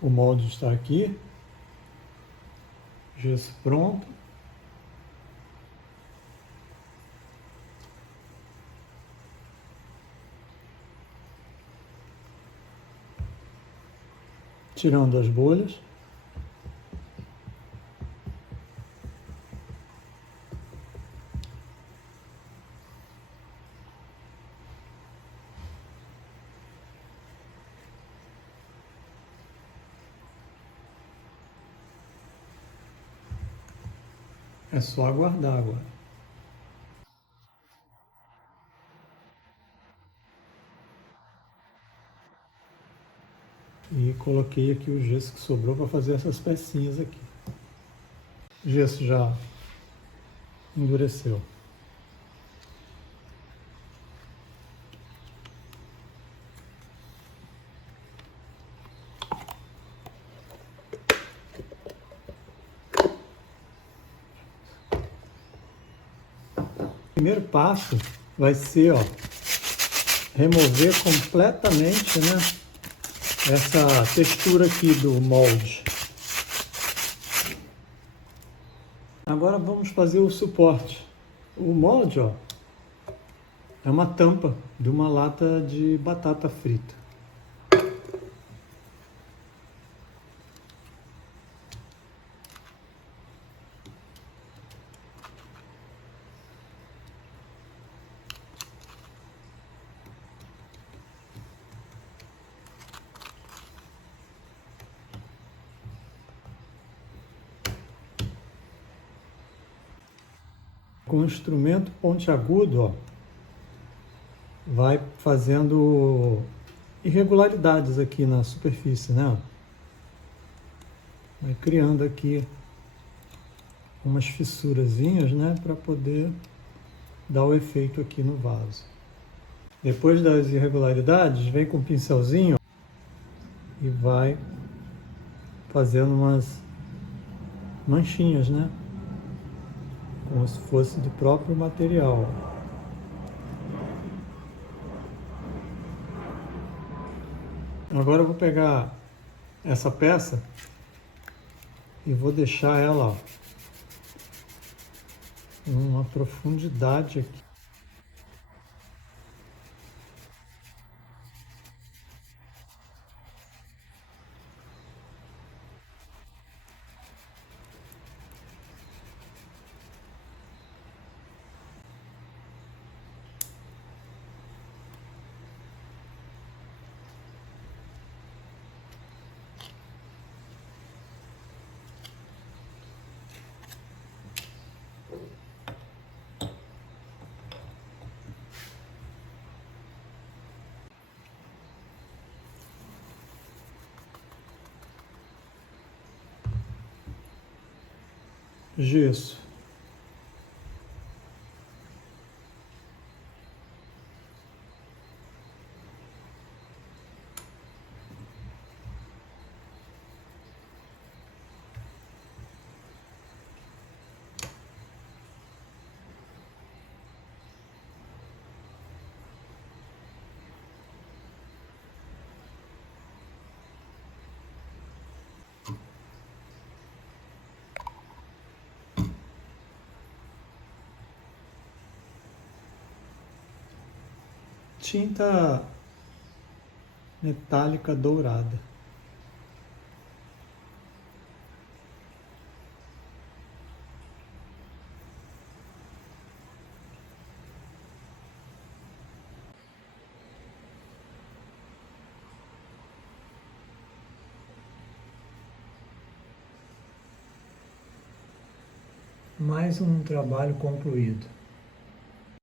O molde está aqui, gesso pronto. Tirando as bolhas. É só aguardar agora. E coloquei aqui o gesso que sobrou para fazer essas pecinhas aqui. O gesso já endureceu. O primeiro passo vai ser, ó, remover completamente, né, essa textura aqui do molde. Agora vamos fazer o suporte. O molde, ó, é uma tampa de uma lata de batata frita. Com o instrumento pontiagudo, ó, vai fazendo irregularidades aqui na superfície, né? Vai criando aqui umas fissurazinhas, né, para poder dar o efeito aqui no vaso. Depois das irregularidades, vem com o pincelzinho e vai fazendo umas manchinhas, né? Como se fosse do próprio material. Agora eu vou pegar essa peça e vou deixar ela, ó, em uma profundidade aqui. Gesso. Tinta metálica dourada. Mais um trabalho concluído.